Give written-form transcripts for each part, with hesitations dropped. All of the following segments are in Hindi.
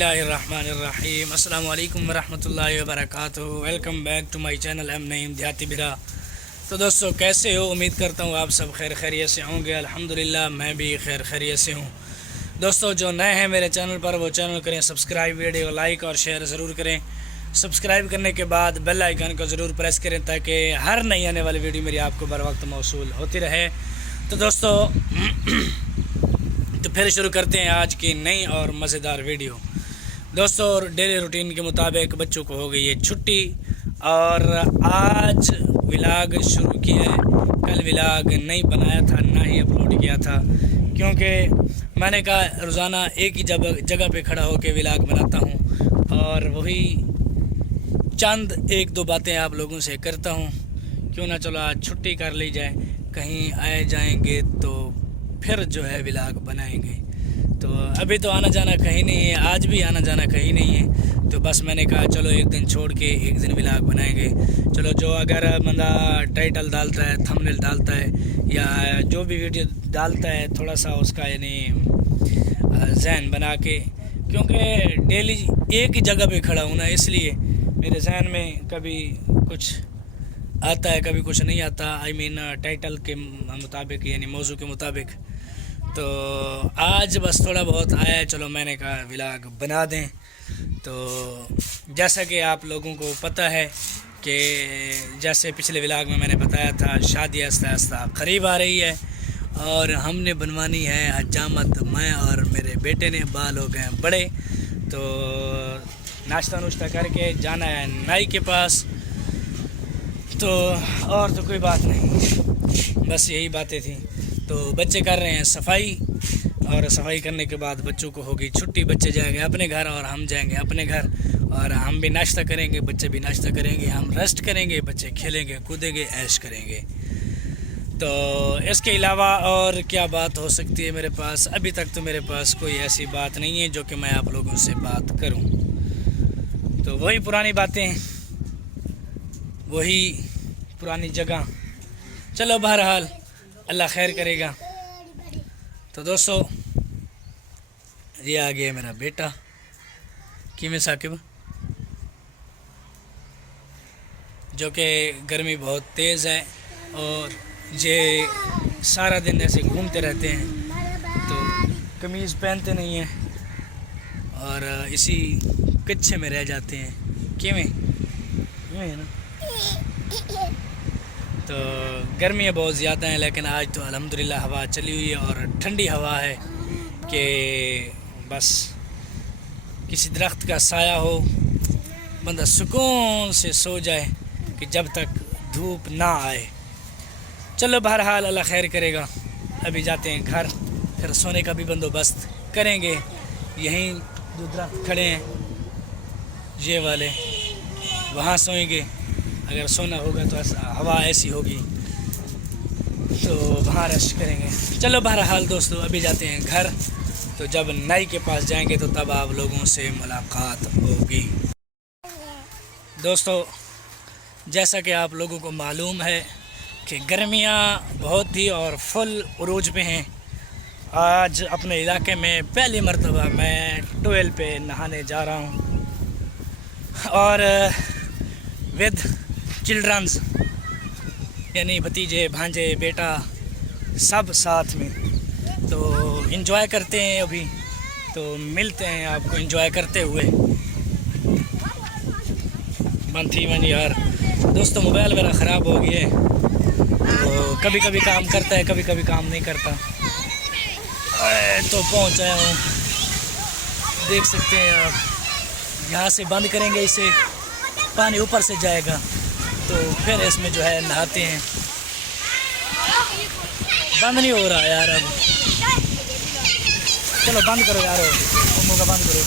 बिस्मिल्लाहिर्रहमानिर्रहीम अस्सलाम वालेकुम वरहमतुल्लाहि वबरकातुहू। Welcome back to my channel M Naeem Dehati बिरा। तो दोस्तों कैसे हो? उम्मीद करता हूँ आप सब खैर खैरियत से होंगे। अल्हम्दुलिल्लाह मैं भी खैर खैरियत से हूँ। दोस्तों जो नए हैं मेरे चैनल पर वो चैनल करें सब्सक्राइब, वीडियो लाइक और शेयर ज़रूर करें। सब्सक्राइब करने के बाद बेल आइकन को ज़रूर प्रेस करें ताकि हर नई आने वाली वीडियो मेरी आपको बर वक्त मौसूल होती रहे। तो दोस्तों तो फिर शुरू करते हैं आज की नई और मज़ेदार वीडियो। दोस्तों डेली रूटीन के मुताबिक बच्चों को हो गई है छुट्टी और आज व्लॉग शुरू किया है। कल व्लॉग नहीं बनाया था, ना ही अपलोड किया था, क्योंकि मैंने कहा रोज़ाना एक ही जगह पे खड़ा होकर व्लॉग बनाता हूँ और वही चंद एक दो बातें आप लोगों से करता हूँ। क्यों ना चलो आज छुट्टी कर ली जाए, कहीं आए जाएंगे तो फिर जो है व्लॉग बनाएंगे। तो अभी तो आना जाना कहीं नहीं है, आज भी आना जाना कहीं नहीं है, तो बस मैंने कहा चलो एक दिन छोड़ के एक दिन व्लॉग बनाएंगे। चलो जो अगर बंदा टाइटल डालता है, थंबनेल डालता है या जो भी वीडियो डालता है थोड़ा सा उसका यानी जहन बना के, क्योंकि डेली एक ही जगह पे खड़ा हूँ ना, इसलिए मेरे जहन में कभी कुछ आता है कभी कुछ नहीं आता। आई मीन टाइटल के मुताबिक यानी मौजू के मुताबिक। तो आज बस थोड़ा बहुत आया है, चलो मैंने कहा व्लॉग बना दें। तो जैसा कि आप लोगों को पता है कि जैसे पिछले व्लॉग में मैंने बताया था, शादी आस्ता आस्ता करीब आ रही है और हमने बनवानी है हजामत। मैं और मेरे बेटे ने बाल हो गए बड़े, तो नाश्ता नुश्ता करके जाना है नाई के पास। तो और तो कोई बात नहीं, बस यही बातें थी। तो बच्चे कर रहे हैं सफाई और सफाई करने के बाद बच्चों को होगी छुट्टी। बच्चे जाएंगे अपने घर और हम जाएंगे अपने घर, और हम भी नाश्ता करेंगे, बच्चे भी नाश्ता करेंगे, हम रेस्ट करेंगे, बच्चे खेलेंगे कूदेंगे ऐश करेंगे। तो इसके अलावा और क्या बात हो सकती है मेरे पास? अभी तक तो मेरे पास कोई ऐसी बात नहीं है जो कि मैं आप लोगों से बात करूं। तो वही पुरानी बातें, वही पुरानी जगह। चलो बहरहाल अल्लाह खैर करेगा। तो दोस्तों ये आ गया मेरा बेटा। किमें साकिब, जो कि गर्मी बहुत तेज़ है और ये सारा दिन ऐसे घूमते रहते हैं, तो कमीज़ पहनते नहीं हैं और इसी कच्छे में रह जाते हैं। किमें है ना। तो गर्मियाँ बहुत ज़्यादा हैं, लेकिन आज तो अल्हम्दुलिल्लाह हवा चली हुई है और ठंडी हवा है कि बस किसी दरख्त का साया हो, बंदा सुकून से सो जाए कि जब तक धूप ना आए। चलो बहरहाल अल्लाह खैर करेगा। अभी जाते हैं घर, फिर सोने का भी बंदोबस्त करेंगे। यहीं दो दरख्त खड़े हैं ये वाले, वहाँ सोएंगे। अगर सोना होगा तो हवा ऐसी होगी तो वहाँ रेस्ट करेंगे। चलो बहरहाल दोस्तों अभी जाते हैं घर, तो जब नाई के पास जाएंगे तो तब आप लोगों से मुलाकात होगी। दोस्तों जैसा कि आप लोगों को मालूम है कि गर्मियाँ बहुत ही और फुल उरूज पे हैं। आज अपने इलाके में पहली मरतबा मैं ट्वेल पे नहाने जा रहा हूँ और विद चिल्ड्रंस यानी भतीजे भांजे बेटा सब साथ में। तो इन्जॉय करते हैं अभी, तो मिलते हैं आपको इन्जॉय करते हुए। बंद थी मन यार। दोस्तों मोबाइल मेरा ख़राब हो गया है, तो कभी कभी काम करता है कभी कभी काम नहीं करता। तो पहुंच आया हूँ, देख सकते हैं आप। यहाँ से बंद करेंगे इसे, पानी ऊपर से जाएगा तो फिर इसमें जो है नहाते हैं। बंद नहीं हो रहा यार अब। चलो बंद करो यार, अम्मू का बंद करो।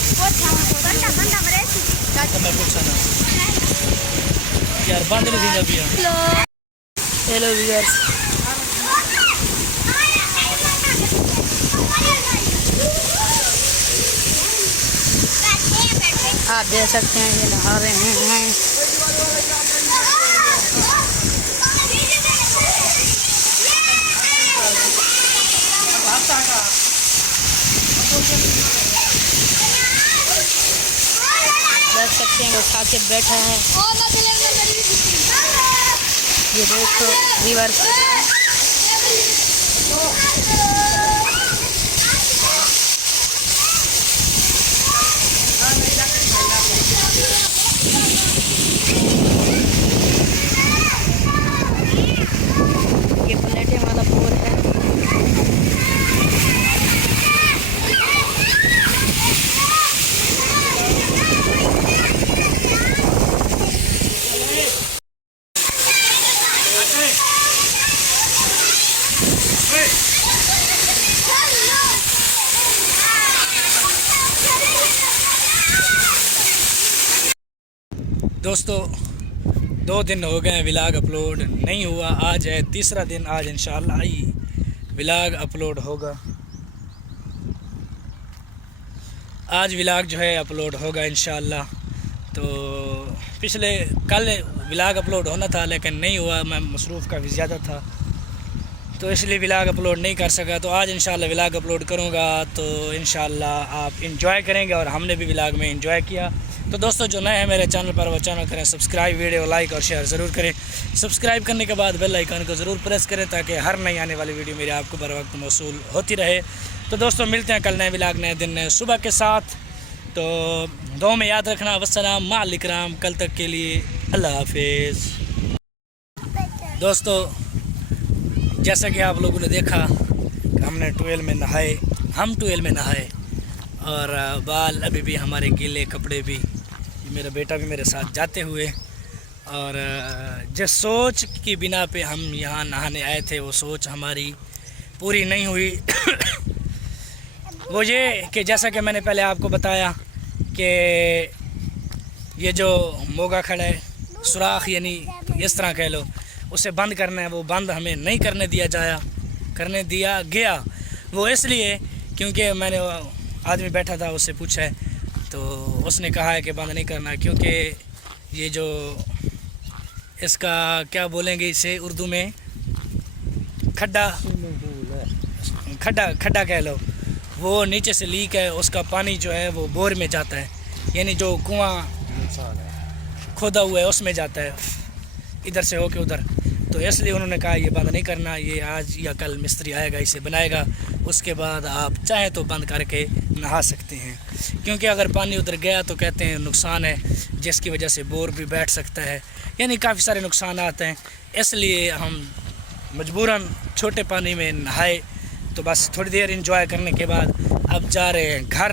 तो मैं पूछा ना यार, बंद नहीं थी अभी। हेलो व्यूअर्स, आप देख सकते हैं ये नहा रहे हैं। देख सकते हैं वो साकिब बैठा है। ये देखो रिवर। ये प्लेटें वाला बोर है। दोस्तों 2 दिन हो गए व्लॉग अपलोड नहीं हुआ। आज है तीसरा दिन। आज इंशाल्लाह ही व्लॉग अपलोड होगा। आज व्लॉग जो है अपलोड होगा इंशाल्लाह। तो पिछले कल व्लॉग अपलोड होना था लेकिन नहीं हुआ, मैं मसरूफ़ काफ़ी ज़्यादा था तो इसलिए व्लॉग अपलोड नहीं कर सका। तो आज इंशाल्लाह व्लॉग अपलोड करूँगा तो इंशाल्लाह आप इंजॉय करेंगे और हमने भी व्लॉग में इंजॉय किया। तो दोस्तों जो नए हैं मेरे चैनल पर वो चैनल करें सब्सक्राइब, वीडियो लाइक और शेयर ज़रूर करें। सब्सक्राइब करने के बाद बेल आइकन को ज़रूर प्रेस करें ताकि हर नई आने वाली वीडियो मेरी आपको बर वक्त मौसूल होती रहे। तो दोस्तों मिलते हैं कल नए व्लॉग नए दिन नए सुबह के साथ। तो दुआ में याद रखना। वस्सलाम माल इकराम। कल तक के लिए अल्लाह हाफिज़। दोस्तों जैसा कि आप लोगों ने देखा कि हमने ट्वेल में नहाए, हम ट्वेल में नहाए और बाल अभी भी हमारे गीले, कपड़े भी। मेरा बेटा भी मेरे साथ जाते हुए और जिस सोच की बिना पे हम यहाँ नहाने आए थे वो सोच हमारी पूरी नहीं हुई। वो ये कि जैसा कि मैंने पहले आपको बताया कि ये जो मोगा खड़ा है, सुराख यानी इस तरह कह लो, उसे बंद करना है। वो बंद हमें नहीं करने दिया गया। वो इसलिए क्योंकि मैंने आदमी बैठा था उससे पूछा है तो उसने कहा है कि बंद नहीं करना, क्योंकि ये जो इसका क्या बोलेंगे इसे उर्दू में, खड्डा कह लो, वो नीचे से लीक है। उसका पानी जो है वो बोर में जाता है, यानी जो कुआं खोदा हुआ है उसमें जाता है, इधर से होके उधर। तो इसलिए उन्होंने कहा ये बंद नहीं करना, ये आज या कल मिस्त्री आएगा इसे बनाएगा, उसके बाद आप चाहें तो बंद करके नहा सकते हैं। क्योंकि अगर पानी उधर गया तो कहते हैं नुकसान है, जिसकी वजह से बोर भी बैठ सकता है, यानी काफ़ी सारे नुकसान आते हैं। इसलिए हम मजबूरन छोटे पानी में नहाए। तो बस थोड़ी देर इंजॉय करने के बाद अब जा रहे हैं घर।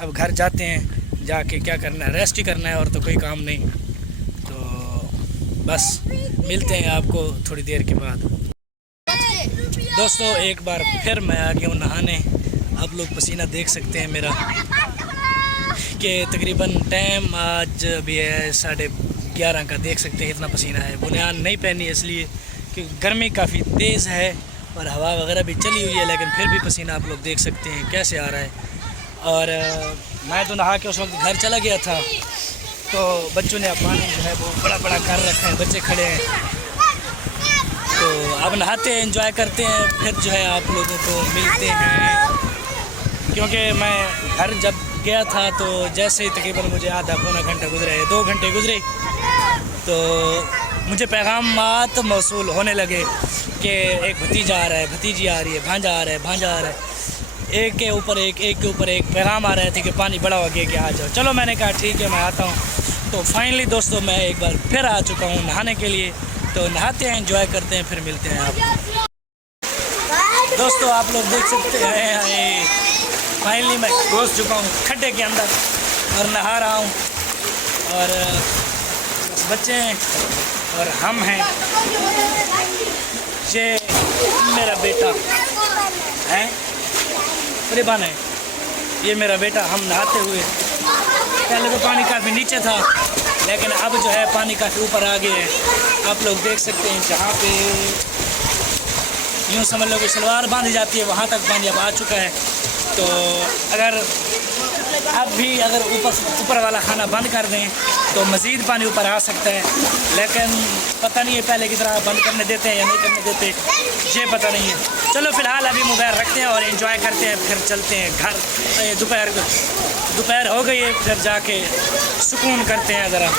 अब घर जाते हैं, जाके क्या करना है, रेस्ट ही करना है और तो कोई काम नहीं। तो बस मिलते हैं आपको थोड़ी देर के बाद। दोस्तों एक बार फिर मैं आ गया हूँ नहाने। आप लोग पसीना देख सकते हैं मेरा कि तकरीबन टाइम आज भी है 11:30 का। देख सकते हैं इतना पसीना है। बुनियान नहीं पहनी इसलिए कि गर्मी काफ़ी तेज़ है और हवा वगैरह भी चली हुई है, लेकिन फिर भी पसीना आप लोग देख सकते हैं कैसे आ रहा है। और मैं तो नहा के उस वक्त घर चला गया था तो बच्चों ने पानी जो है वो बड़ा बड़ा कर रखा है, बच्चे खड़े हैं। तो अब नहाते हैं, एंजॉय करते हैं, फिर जो है आप लोगों को मिलते हैं। क्योंकि मैं घर जब गया था तो जैसे ही तकरीबन मुझे आधा पौना घंटा गुजरे, 2 घंटे गुजरे, तो मुझे पैगामात मौसूल होने लगे कि एक भतीजा आ रहा है, भतीजी आ रही है, भांजा आ रहा है, भांजा आ रहा है। एक के ऊपर एक पैगाम आ रहे थे कि पानी बड़ा हो गया कि आ जाओ। चलो मैंने कहा ठीक है मैं आता हूँ। तो फाइनली दोस्तों मैं एक बार फिर आ चुका हूँ नहाने के लिए। तो नहाते हैं, एंजॉय करते हैं, फिर मिलते हैं आपको। दोस्तों आप लोग देख सकते हैं फाइनली मैं घुस चुका हूँ खड्डे के अंदर और नहा रहा हूँ। और बच्चे हैं और हम हैं। ये मेरा बेटा है, रिबान है, ये मेरा बेटा। हम नहाते हुए, पहले तो पानी काफ़ी नीचे था लेकिन अब जो है पानी काफ़ी ऊपर आ गया है। आप लोग देख सकते हैं जहाँ पे यूँ समझ लो कि सलवार बांधी जाती है वहाँ तक पानी अब आ चुका है। तो अगर अब भी अगर ऊपर वाला खाना बंद कर दें तो मज़ीद पानी ऊपर आ सकता है, लेकिन पता नहीं है पहले की तरह बंद करने देते हैं या नहीं करने देते, ये पता नहीं है। चलो फ़िलहाल अभी मोबाइल रखते हैं और एंजॉय करते हैं, फिर चलते हैं घर। दोपहर हो गई है, फिर जाके सुकून करते हैं ज़रा।